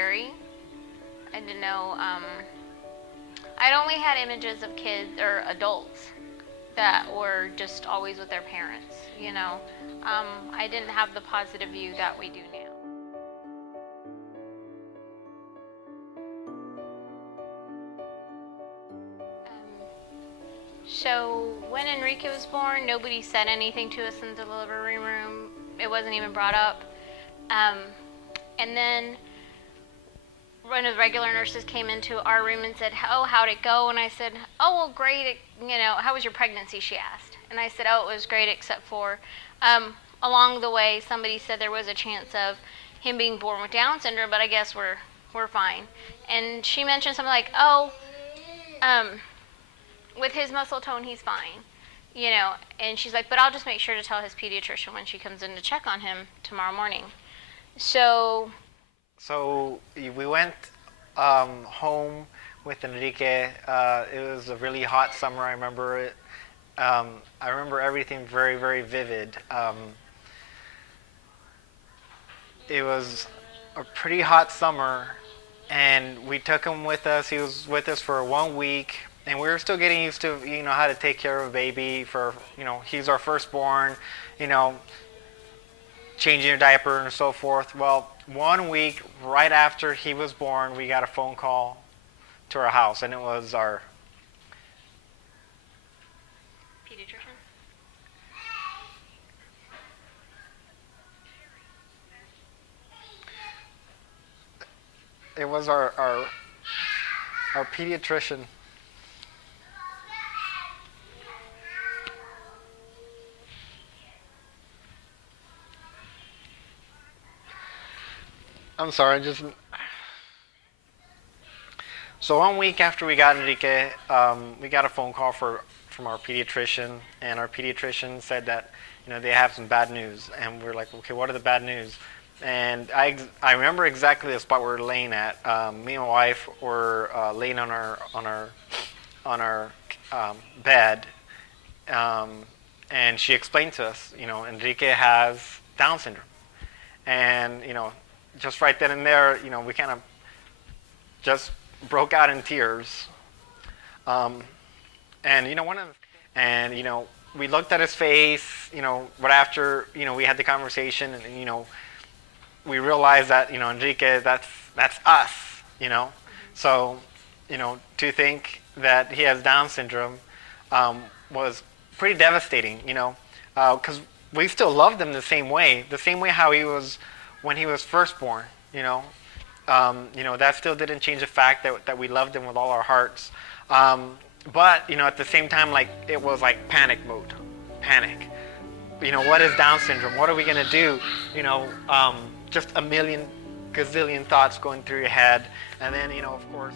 scary. I didn't know. I'd only had images of kids or adults that were just always with their parents, you know. I didn't have the positive view that we do now. So when Enrique was born, nobody said anything to us in the delivery room. It wasn't even brought up. And then one of the regular nurses came into our room and said, "Oh, how'd it go?" And I said, "Oh, well, great. How was your pregnancy?" She asked. And I said, "Oh, it was great, except for along the way, somebody said there was a chance of him being born with Down syndrome, but I guess we're fine." And she mentioned something like, "Oh, with his muscle tone, he's fine." And she's like, "But I'll just make sure to tell his pediatrician when she comes in to check on him tomorrow morning." So we went home with Enrique. It was a really hot summer. I remember it. I remember everything very, very vivid. It was a pretty hot summer, and we took him with us. He was with us for 1 week, and we were still getting used to how to take care of a baby. He's our firstborn. Changing a diaper and so forth. Well, 1 week right after he was born, we got a phone call to our house, and it was our pediatrician. It was our pediatrician. I'm sorry, So 1 week after we got Enrique, we got a phone call from our pediatrician, and our pediatrician said that they have some bad news, and we're like, okay, what are the bad news? And I remember exactly the spot we were laying at. Me and my wife were laying on our bed, and she explained to us, Enrique has Down syndrome, and just right then and there, we kind of just broke out in tears. We looked at his face, right after, we had the conversation, and, we realized that, Enrique, that's us, So, to think that he has Down syndrome was pretty devastating, because we still loved him the same way how he was when he was first born, that still didn't change the fact that we loved him with all our hearts. But, at the same time, it was like panic mode. What is Down syndrome? What are we going to do? Just a million gazillion thoughts going through your head. And then, of course...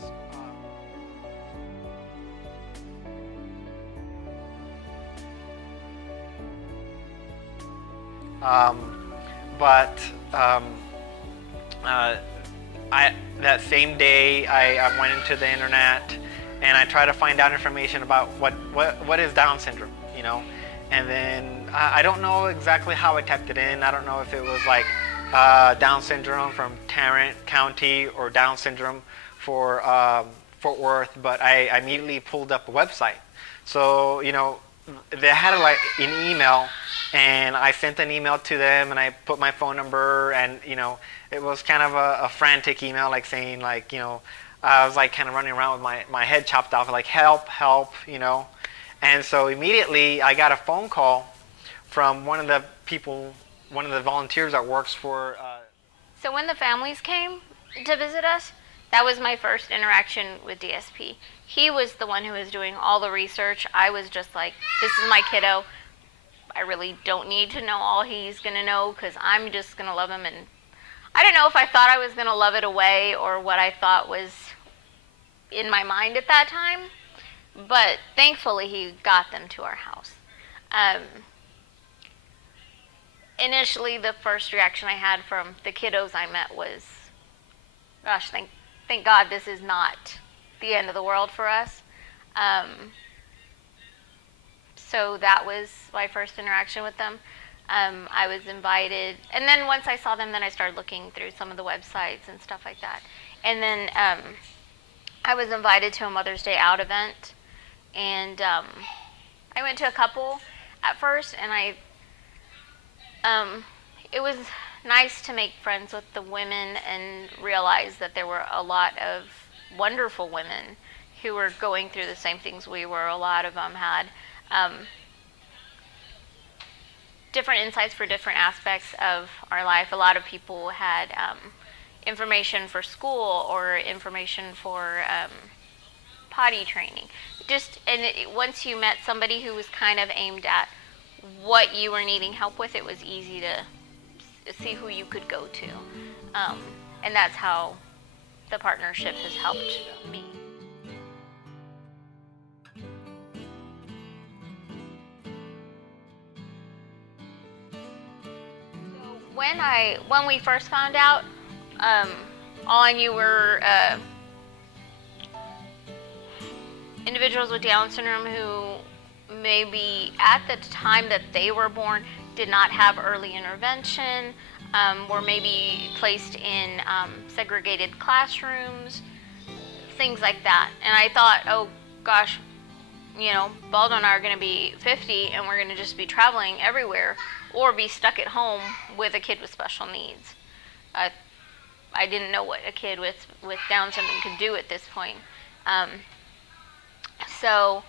that same day, I went into the internet and I tried to find out information about what is Down syndrome, and then I don't know exactly how I typed it in. I don't know if it was like Down syndrome from Tarrant County or Down syndrome for Fort Worth, but I immediately pulled up a website. So they had an email, and I sent an email to them, and I put my phone number, and it was kind of a frantic email, saying I was kind of running around with my head chopped off, help, and so immediately I got a phone call from one of the volunteers that works for. So when the families came to visit us, that was my first interaction with DSP. He was the one who was doing all the research. I was just like, this is my kiddo. I really don't need to know all he's going to know, because I'm just going to love him. And I don't know if I thought I was going to love it away or what I thought was in my mind at that time, but thankfully he got them to our house. Initially, the first reaction I had from the kiddos I met was, gosh, thank God this is not the end of the world for us. So that was my first interaction with them. I was invited, and then once I saw them, then I started looking through some of the websites and stuff like that. And then I was invited to a Mother's Day Out event, and I went to a couple at first, and it was nice to make friends with the women and realize that there were a lot of wonderful women who were going through the same things we were. A lot of them had different insights for different aspects of our life. A lot of people had information for school or information for potty training. Once you met somebody who was kind of aimed at what you were needing help with, it was easy to see who you could go to. And that's how the partnership has helped me. When we first found out, all I knew were individuals with Down syndrome who maybe at the time that they were born did not have early intervention, were maybe placed in segregated classrooms, things like that. And I thought, oh gosh, Baldo and I are going to be 50 and we're going to just be traveling everywhere or be stuck at home with a kid with special needs. I didn't know what a kid with Down syndrome could do at this point. So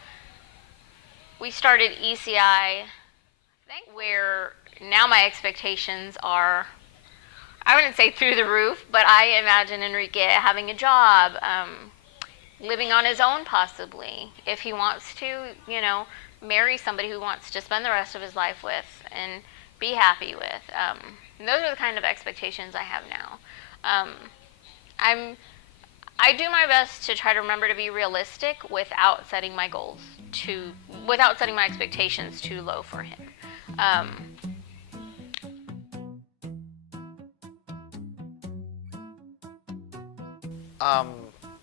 we started ECI, where now my expectations are, I wouldn't say through the roof, but I imagine Enrique having a job, living on his own possibly, if he wants to, marry somebody who wants to spend the rest of his life with and be happy with. And those are the kind of expectations I have now. I do my best to try to remember to be realistic without setting my without setting my expectations too low for him.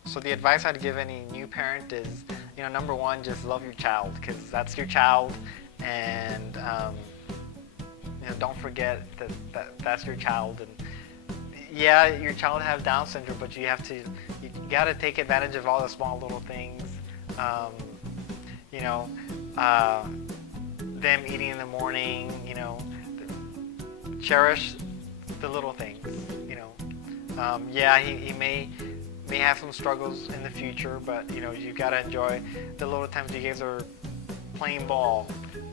So the advice I'd give any new parent is, number one, just love your child, because that's your child, and don't forget that that's your child. And yeah, your child has Down syndrome, but you got to take advantage of all the small little things. Them eating in the morning, cherish the little things, yeah, he may have some struggles in the future, but you got to enjoy the little times you guys are playing ball,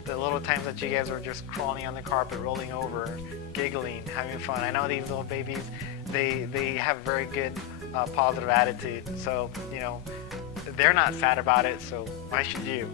the little times that you guys are just crawling on the carpet, rolling over, giggling, having fun. I know these little babies, they have very good positive attitude, so they're not sad about it, so why should you?